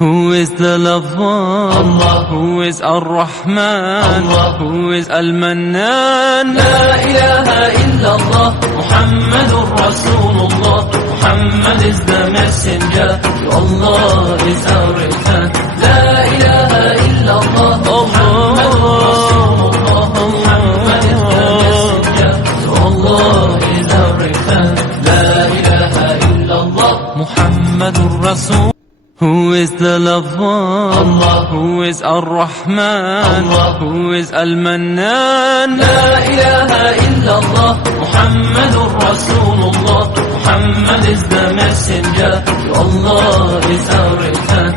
Who is the lover? Allah. Who is Ar-Rahman? Allah. Who is Al-Mannan? La ilaha illallah, Muhammadur Rasulullah. Muhammad is the messenger, to Allah is our return. La ilaha illallah, Muhammadur Rasulullah. Muhammad is the messenger, to Allah is our return. La ilaha illallah, Muhammadur Rasul. Who is the lover? Allah. Who is Ar-Rahman? Allah. Who is Al-Mannan? La ilaha illallah, Muhammadur Rasulullah. Muhammad is the messenger, to Allah is our return.